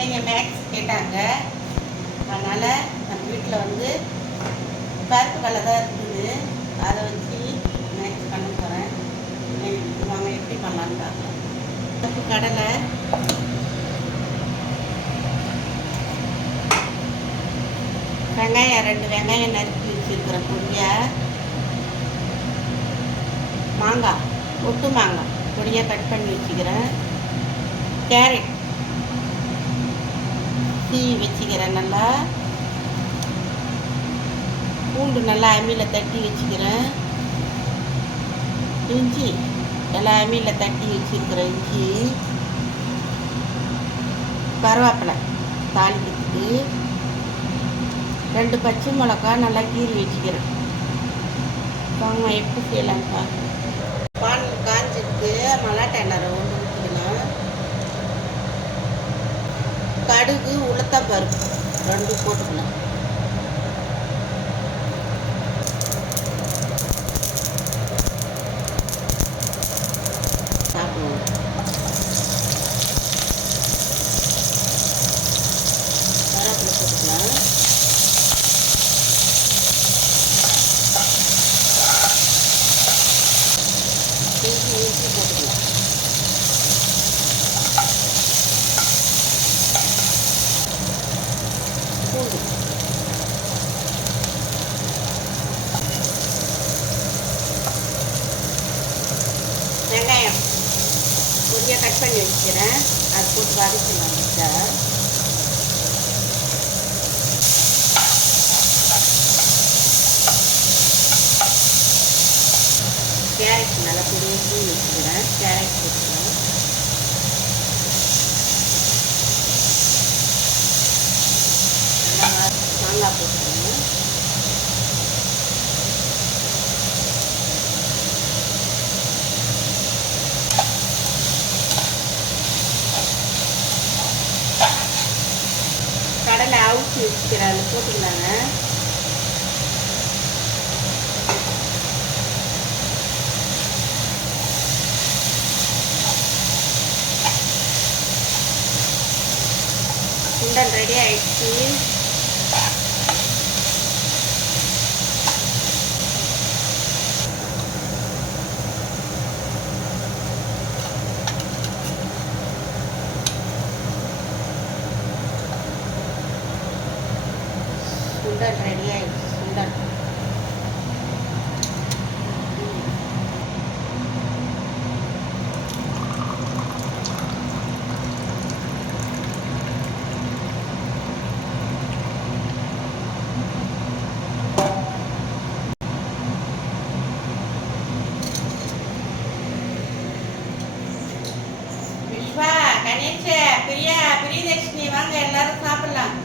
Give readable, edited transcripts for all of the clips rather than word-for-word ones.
பிள்ளைங்க மேக்ஸ் கேட்டாங்க. அதனால் நம்ம வீட்டில் வந்து பருப்பு கடலை தான் இருக்குது. அதை வச்சு மேக்ஸ் பண்ண போகிறேன். வாங்க எப்படி பண்ணலான்னு பார்க்கலாம். பருப்பு கடலை, வெங்காயம் 2 வெங்காயம் நறுக்கி வச்சுருக்கிறேன் பொடியாக, மாங்காய் ஒட்டு மாங்காய் பொடியாக கட் பண்ணி வச்சுக்கிறேன், கேரட் சீவி வச்சுக்கிறேன், நல்லா பூண்டு நல்லா அம்மியில் தட்டி வச்சுக்கிறேன், இஞ்சி நல்லா அம்மியில் தட்டி வச்சுருக்கிறேன், இஞ்சி, கருவேப்பிலை தாளிக்கிறதுக்கு, 2 பச்சை மிளகா நல்லா கீறி வச்சுக்கிறேன். வாங்க எப்படி செய்யலான்னு பார்க்கலாம். பால் காஞ்சிட்டு மல்லாட்டை எண்ணெய் ஒன்று ஊற்றிக்கணும். கடுகு உளுத்தம் பருப்பு 2 போட்டுக்கணும். சாப்பிடுவோம். கருவேப்பிலை போட்டுக்கலாம். இஞ்சி போட்டுக்கலாம். பூண்டு, வெங்காயம் பொடியாக கட் பண்ணி வச்சுக்கிறேன். அது போட்டு வதக்கலாம். சார் கேரட் நல்லா பொடியாக தூவி வச்சுக்கிறேன். கேரட் போட்டுக்கலாம். நல்லா மாங்காய் போட்டுக்கணும். கடலை அவிச்சு வச்சுக்கிறேன். அதில் போட்டுக்கலாங்க. சுண்டல் ரெடி ஆயிடுச்சு. சுண்டல் ரெடி ஆயிடுச்சு. சுண்டல் விஸ்வா, கணேஷ், பிரியா, பிரியதர்ஷினி வாங்க எல்லாரும் சாப்பிடலாம்.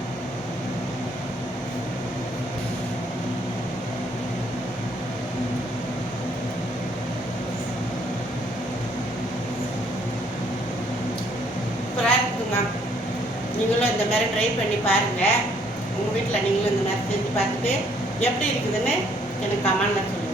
சூப்பராக இருக்குதுங்க. நீங்களும் இந்த மாதிரி ட்ரை பண்ணி பாருங்கள். உங்கள் வீட்டில் நீங்களும் இந்த மாதிரி செஞ்சு பார்த்துட்டு எப்படி இருக்குதுன்னு எனக்கு கமெண்ட்ல சொல்லுங்கள்.